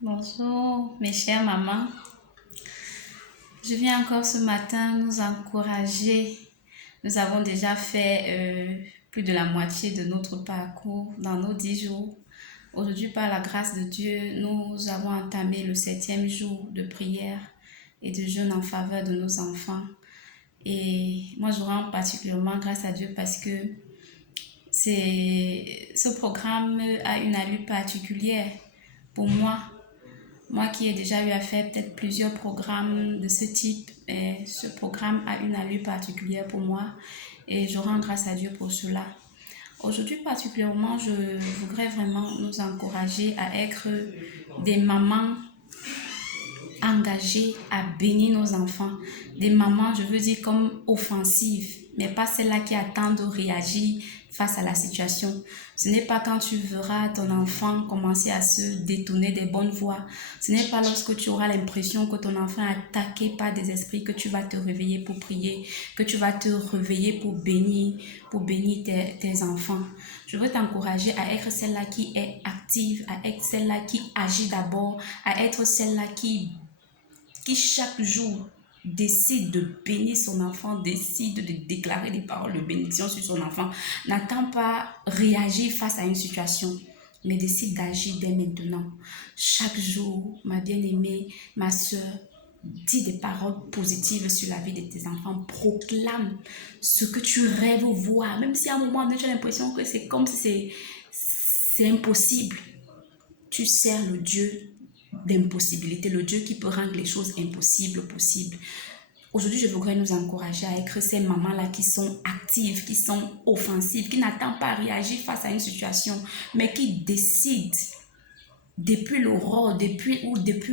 Bonjour mes chères mamans. Je viens encore ce matin nous encourager. Nous avons déjà fait plus de la moitié de notre parcours dans nos 10 jours. Aujourd'hui, par la grâce de Dieu, nous avons entamé le 7e jour de prière et de jeûne en faveur de nos enfants. Et moi, je rends particulièrement grâce à Dieu parce que ce programme a une allure particulière pour moi. Moi qui ai déjà eu à faire peut-être plusieurs programmes de ce type, ce programme a une allure particulière pour moi et je rends grâce à Dieu pour cela. Aujourd'hui particulièrement, je voudrais vraiment nous encourager à être des mamans engagées à bénir nos enfants. Des mamans, je veux dire, comme offensives, mais pas celles-là qui attendent de réagir face à la situation. Ce n'est pas quand tu verras ton enfant commencer à se détourner des bonnes voies. Ce n'est pas lorsque tu auras l'impression que ton enfant est attaqué par des esprits que tu vas te réveiller pour prier, que tu vas te réveiller pour bénir tes enfants. Je veux t'encourager à être celle-là qui est active, à être celle-là qui agit d'abord, à être celle-là qui chaque jour décide de bénir son enfant, décide de déclarer des paroles de bénédiction sur son enfant, n'attend pas réagir face à une situation, mais décide d'agir dès maintenant. Chaque jour, ma bien-aimée, ma soeur, dis des paroles positives sur la vie de tes enfants, proclame ce que tu rêves voir, même si à un moment donné tu as l'impression que c'est comme si c'est impossible. Tu sers le Dieu d'impossibilité, le Dieu qui peut rendre les choses impossibles possibles. Aujourd'hui, je voudrais nous encourager à être ces mamans-là qui sont actives, qui sont offensives, qui n'attendent pas à réagir face à une situation, mais qui décident depuis l'aurore, depuis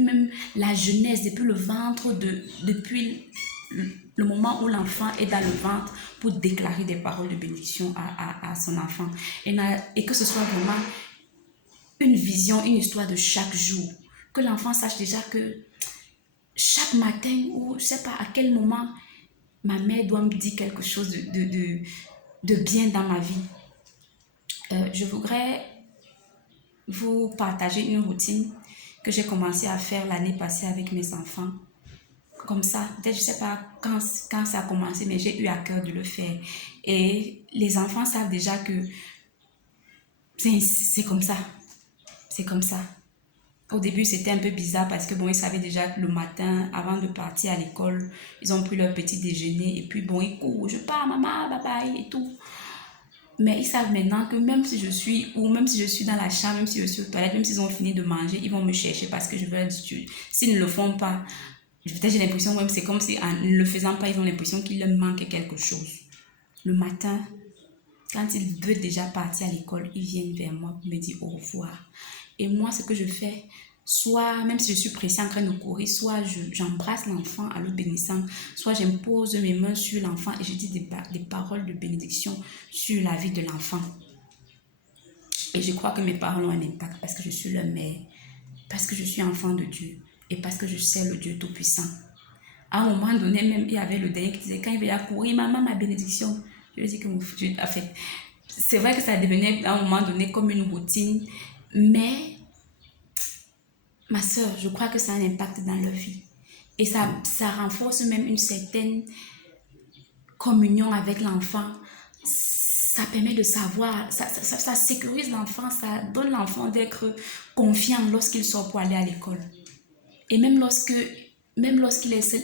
même la jeunesse, depuis le ventre, depuis le moment où l'enfant est dans le ventre pour déclarer des paroles de bénédiction à son enfant. Et que ce soit vraiment une vision, une histoire de chaque jour. Que l'enfant sache déjà que chaque matin, ou je ne sais pas à quel moment, ma mère doit me dire quelque chose de bien dans ma vie. Je voudrais vous partager une routine que j'ai commencé à faire l'année passée avec mes enfants. Comme ça, peut-être je ne sais pas quand ça a commencé, mais j'ai eu à cœur de le faire. Et les enfants savent déjà que c'est comme ça. C'est comme ça. Au début, c'était un peu bizarre parce que bon, ils savaient déjà que le matin, avant de partir à l'école, ils ont pris leur petit déjeuner et puis bon, ils courent, je pars, maman, bye bye et tout. Mais ils savent maintenant que même si je suis dans la chambre, même si je suis aux toilettes, même s'ils ont fini de manger, ils vont me chercher parce que je veux leur dire, s'ils ne le font pas, peut-être j'ai l'impression même c'est comme si en ne le faisant pas, ils ont l'impression qu'il leur manque quelque chose. Le matin, quand ils veulent déjà partir à l'école, ils viennent vers moi pour me dire au revoir. Et moi, ce que je fais, soit, même si je suis pressée en train de courir, soit j'embrasse l'enfant en le bénissant, soit j'impose mes mains sur l'enfant et je dis des paroles de bénédiction sur la vie de l'enfant. Et je crois que mes paroles ont un impact parce que je suis leur mère, parce que je suis enfant de Dieu et parce que je sais le Dieu Tout-Puissant. À un moment donné, même, il y avait le dernier qui disait, quand il veut courir, maman, ma bénédiction. Je lui dis que mon Dieu a fait. C'est vrai que ça devenait à un moment donné comme une routine, mais ma soeur, je crois que ça a un impact dans leur vie. Et ça renforce même une certaine communion avec l'enfant. Ça permet de savoir, ça sécurise l'enfant, ça donne l'enfant d'être confiant lorsqu'il sort pour aller à l'école. Et même lorsqu'il est seul,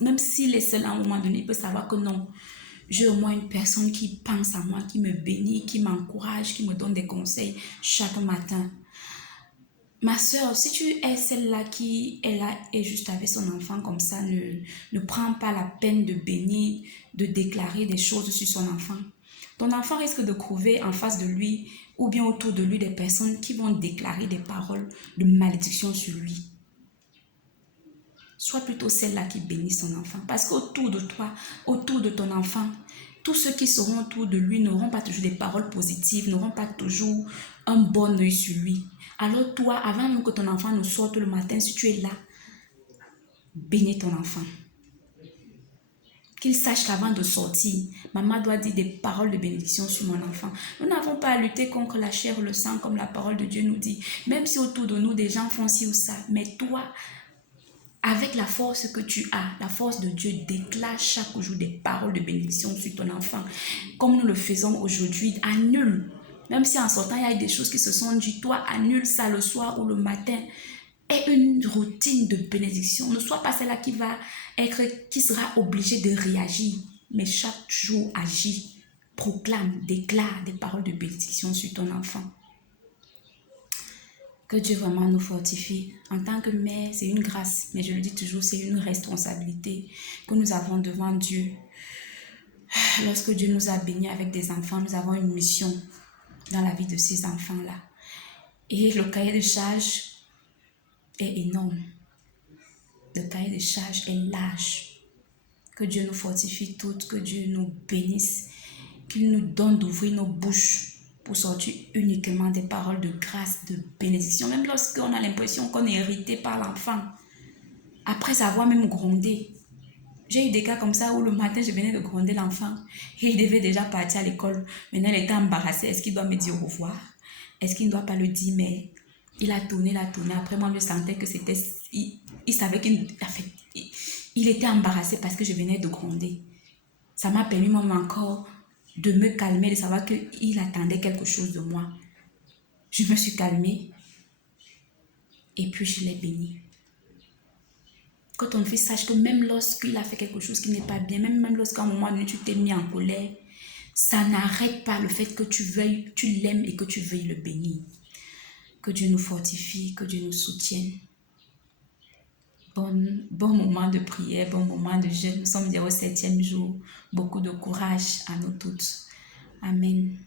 même s'il est seul à un moment donné, il peut savoir que non, j'ai au moins une personne qui pense à moi, qui me bénit, qui m'encourage, qui me donne des conseils chaque matin. Ma soeur, si tu es celle-là qui est là et juste avec son enfant comme ça, ne prends pas la peine de bénir, de déclarer des choses sur son enfant. Ton enfant risque de trouver en face de lui ou bien autour de lui des personnes qui vont déclarer des paroles de malédiction sur lui. Sois plutôt celle-là qui bénit son enfant. Parce qu'autour de toi, autour de ton enfant, tous ceux qui seront autour de lui n'auront pas toujours des paroles positives, n'auront pas toujours un bon œil sur lui. Alors toi, avant même que ton enfant ne sorte le matin, si tu es là, bénis ton enfant. qu'il sache qu'avant de sortir, maman doit dire des paroles de bénédiction sur mon enfant. Nous n'avons pas à lutter contre la chair ou le sang comme la parole de Dieu nous dit. Même si autour de nous des gens font ci ou ça, mais toi, avec la force que tu as, la force de Dieu, déclare chaque jour des paroles de bénédiction sur ton enfant. Comme nous le faisons aujourd'hui, annule. Même si en sortant, il y a des choses qui se sont dites, toi, annule ça le soir ou le matin. Et une routine de bénédiction. Ne sois pas celle-là qui sera obligée de réagir. Mais chaque jour, agis, proclame, déclare des paroles de bénédiction sur ton enfant. Que Dieu vraiment nous fortifie. En tant que mère, c'est une grâce, mais je le dis toujours, c'est une responsabilité que nous avons devant Dieu. Lorsque Dieu nous a bénis avec des enfants, nous avons une mission dans la vie de ces enfants-là. Et le cahier de charge est énorme. Le cahier de charge est large. Que Dieu nous fortifie toutes, que Dieu nous bénisse, qu'il nous donne d'ouvrir nos bouches pour sortir uniquement des paroles de grâce, de bénédiction, même lorsqu'on a l'impression qu'on est irrité par l'enfant, après avoir même grondé. J'ai eu des cas comme ça où le matin, je venais de gronder l'enfant et il devait déjà partir à l'école. Maintenant, il était embarrassé. Est-ce qu'il doit me dire au revoir? Est-ce qu'il ne doit pas le dire? Mais il a tourné. Après, moi, je sentais que c'était... Il savait il était embarrassé parce que je venais de gronder. Ça m'a permis même encore de me calmer, de savoir qu'il attendait quelque chose de moi. Je me suis calmée et puis je l'ai béni. Que ton fils sache que même lorsqu'il a fait quelque chose qui n'est pas bien, même lorsqu'à un moment donné tu t'es mis en colère, ça n'arrête pas le fait que tu l'aimes et que tu veuilles le bénir. Que Dieu nous fortifie, que Dieu nous soutienne. Bon moment de prière, bon moment de jeûne. Nous sommes déjà au 7e jour. Beaucoup de courage à nous toutes. Amen.